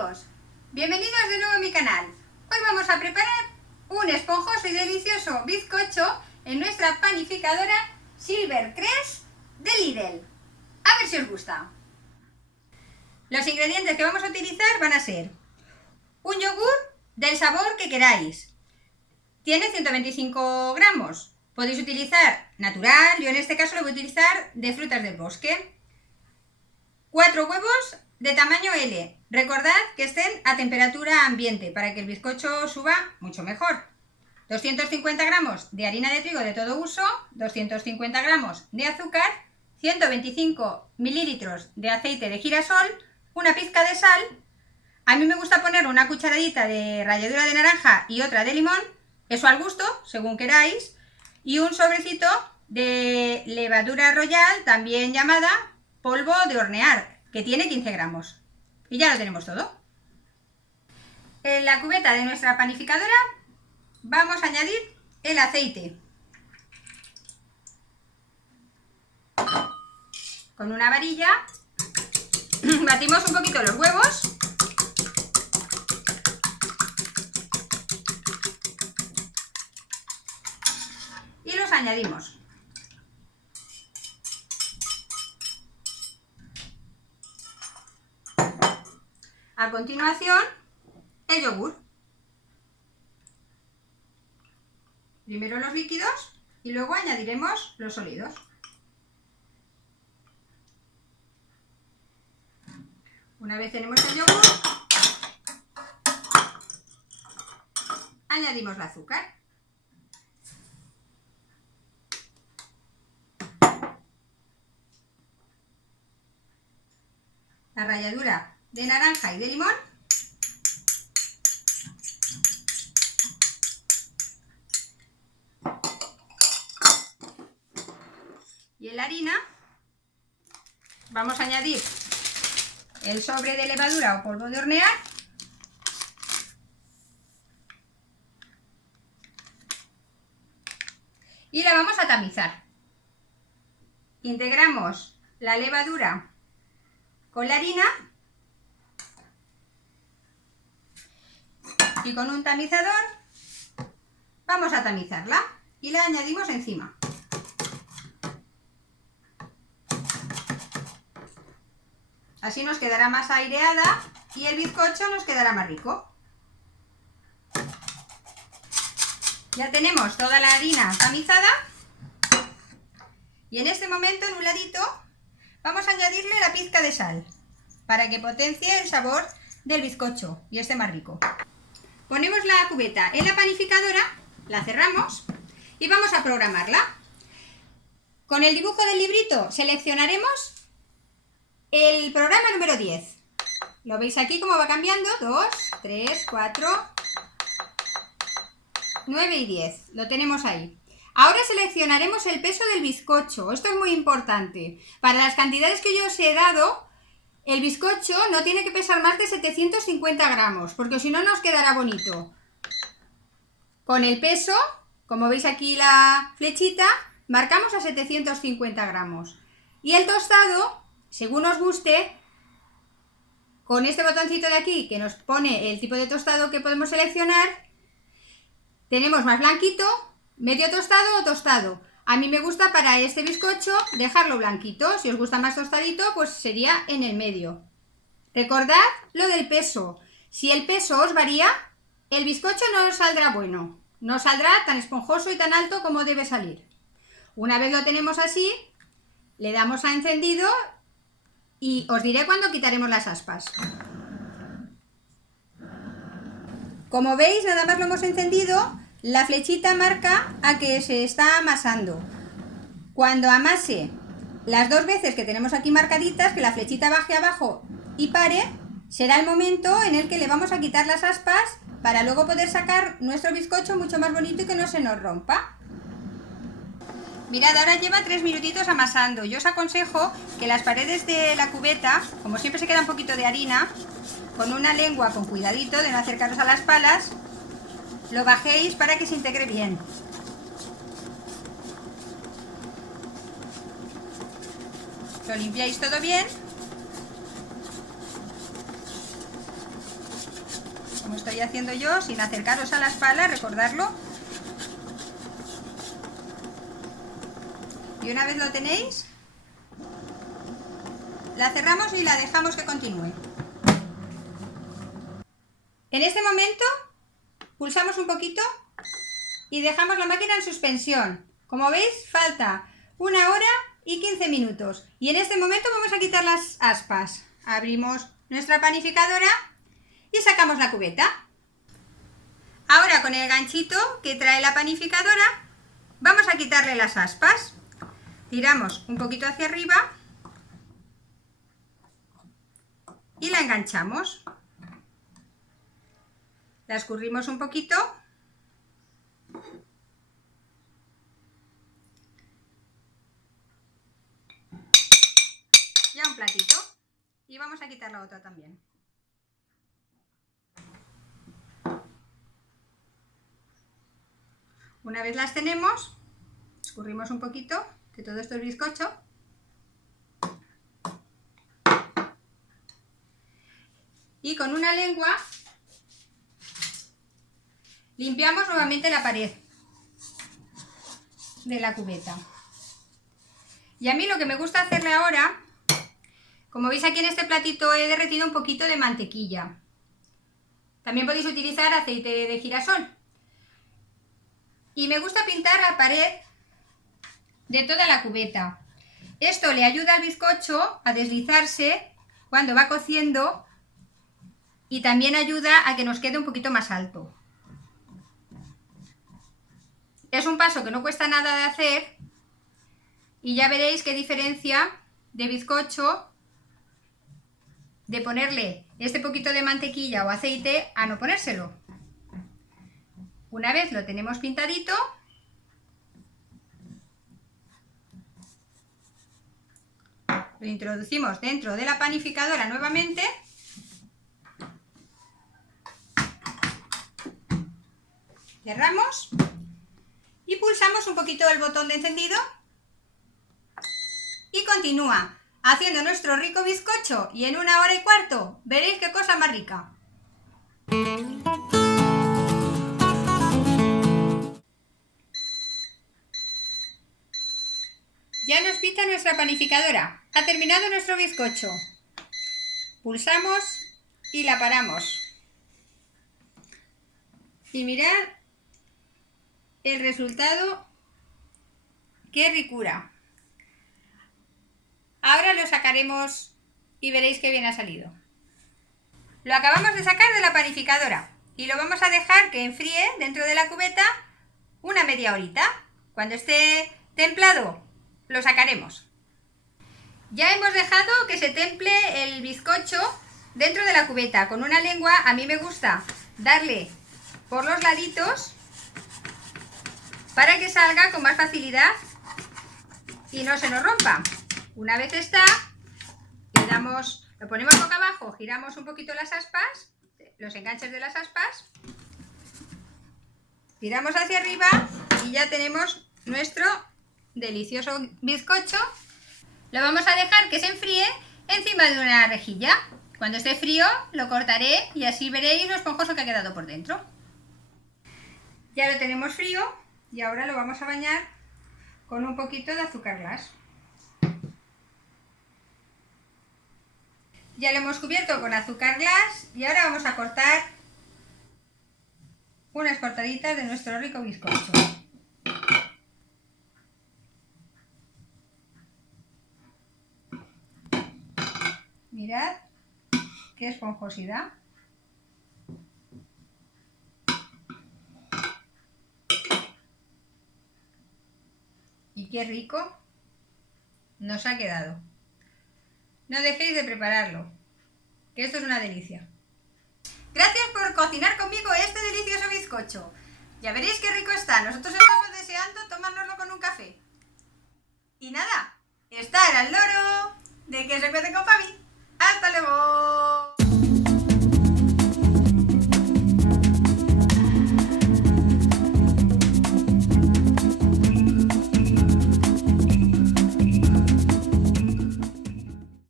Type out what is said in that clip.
amigos, bienvenidos de nuevo a mi canal. Hoy vamos a preparar un esponjoso y delicioso bizcocho en nuestra panificadora Silvercrest de Lidl. A ver si os gusta. Los ingredientes que vamos a utilizar van a ser un yogur del sabor que queráis. Tiene 125 gramos. Podéis utilizar natural, yo en este caso lo voy a utilizar de frutas del bosque. 4 huevos de tamaño L. Recordad que estén a temperatura ambiente para que el bizcocho suba mucho mejor. 250 gramos de harina de trigo de todo uso, 250 gramos de azúcar, 125 mililitros de aceite de girasol, una pizca de sal. A mí me gusta poner una cucharadita de ralladura de naranja y otra de limón, eso al gusto, según queráis, y un sobrecito de levadura royal, también llamada polvo de hornear, que tiene 15 gramos. Y ya lo tenemos todo. En la cubeta de nuestra panificadora vamos a añadir el aceite. Con una varilla batimos un poquito los huevos. Y los añadimos. A continuación, el yogur. Primero los líquidos y luego añadiremos los sólidos. Una vez tenemos el yogur, añadimos el azúcar. La ralladura de naranja y de limón. Y en la harina vamos a añadir el sobre de levadura o polvo de hornear. Y la vamos a tamizar. Integramos la levadura con la harina y con un tamizador vamos a tamizarla y la añadimos encima. Así nos quedará más aireada y el bizcocho nos quedará más rico. Ya tenemos toda la harina tamizada y en este momento, en un ladito, vamos a añadirle la pizca de sal para que potencie el sabor del bizcocho y esté más rico. Ponemos la cubeta en la panificadora, la cerramos y vamos a programarla. Con el dibujo del librito seleccionaremos el programa número 10. Lo veis aquí cómo va cambiando. 2, 3, 4, 9 y 10. Lo tenemos ahí. Ahora seleccionaremos el peso del bizcocho. Esto es muy importante. Para las cantidades que yo os he dado, el bizcocho no tiene que pesar más de 750 gramos, porque si no nos quedará bonito. Con el peso, como veis aquí la flechita, marcamos a 750 gramos. Y el tostado, según os guste, con este botoncito de aquí que nos pone el tipo de tostado que podemos seleccionar, tenemos más blanquito, medio tostado o tostado. A mí me gusta para este bizcocho dejarlo blanquito. Si os gusta más tostadito, pues sería en el medio. Recordad lo del peso. Si el peso os varía, el bizcocho no os saldrá bueno. No saldrá tan esponjoso y tan alto como debe salir. Una vez lo tenemos así, le damos a encendido y os diré cuándo quitaremos las aspas. Como veis, nada más lo hemos encendido, la flechita marca a que se está amasando. Cuando amase las 2 veces que tenemos aquí marcaditas, que la flechita baje abajo y pare, será el momento en el que le vamos a quitar las aspas para luego poder sacar nuestro bizcocho mucho más bonito y que no se nos rompa. Mirad, ahora lleva 3 minutitos amasando. Yo os aconsejo que las paredes de la cubeta, como siempre se queda un poquito de harina, con una lengua con cuidadito de no acercaros a las palas, lo bajéis para que se integre bien. Lo limpiáis todo bien como estoy haciendo yo, sin acercaros a las palas, recordarlo. Y una vez lo tenéis, la cerramos y la dejamos que continúe. En este momento pulsamos un poquito y dejamos la máquina en suspensión. Como veis, falta 1 hora y 15 minutos. Y en este momento vamos a quitar las aspas. Abrimos nuestra panificadora y sacamos la cubeta. Ahora con el ganchito que trae la panificadora vamos a quitarle las aspas. Tiramos un poquito hacia arriba y la enganchamos. La escurrimos un poquito y a un platito. Y vamos a quitar la otra también. Una vez las tenemos, escurrimos un poquito, que todo esto es bizcocho. Y con una lengua limpiamos nuevamente la pared de la cubeta. Y a mí lo que me gusta hacerle ahora, como veis aquí en este platito he derretido un poquito de mantequilla. También podéis utilizar aceite de girasol. Y me gusta pintar la pared de toda la cubeta. Esto le ayuda al bizcocho a deslizarse cuando va cociendo y también ayuda a que nos quede un poquito más alto. Es un paso que no cuesta nada de hacer y ya veréis qué diferencia de bizcocho de ponerle este poquito de mantequilla o aceite a no ponérselo. Una vez lo tenemos pintadito, lo introducimos dentro de la panificadora nuevamente. Cerramos y pulsamos un poquito el botón de encendido y continúa haciendo nuestro rico bizcocho y en 1 hora y cuarto veréis qué cosa más rica. Ya nos pinta nuestra panificadora. Ha terminado nuestro bizcocho. Pulsamos y la paramos. Y mirad el resultado. ¡Qué ricura! Ahora lo sacaremos y veréis qué bien ha salido. Lo acabamos de sacar de la panificadora y lo vamos a dejar que enfríe dentro de la cubeta una media horita. Cuando esté templado, lo sacaremos. Ya hemos dejado que se temple el bizcocho dentro de la cubeta. Con una lengua a mí me gusta darle por los laditos para que salga con más facilidad y no se nos rompa. Una vez está, le damos, lo ponemos boca abajo, giramos un poquito las aspas, los enganches de las aspas, tiramos hacia arriba y ya tenemos nuestro delicioso bizcocho. Lo vamos a dejar que se enfríe encima de una rejilla. Cuando esté frío lo cortaré y así veréis lo esponjoso que ha quedado por dentro. Ya lo tenemos frío y ahora lo vamos a bañar con un poquito de azúcar glass. Ya lo hemos cubierto con azúcar glass y ahora vamos a cortar unas cortaditas de nuestro rico bizcocho. Mirad qué esponjosidad. Y qué rico nos ha quedado. No dejéis de prepararlo, que esto es una delicia. Gracias por cocinar conmigo este delicioso bizcocho. Ya veréis qué rico está. Nosotros estamos deseando tomárnoslo con un café. Y nada, ¡estar al loro!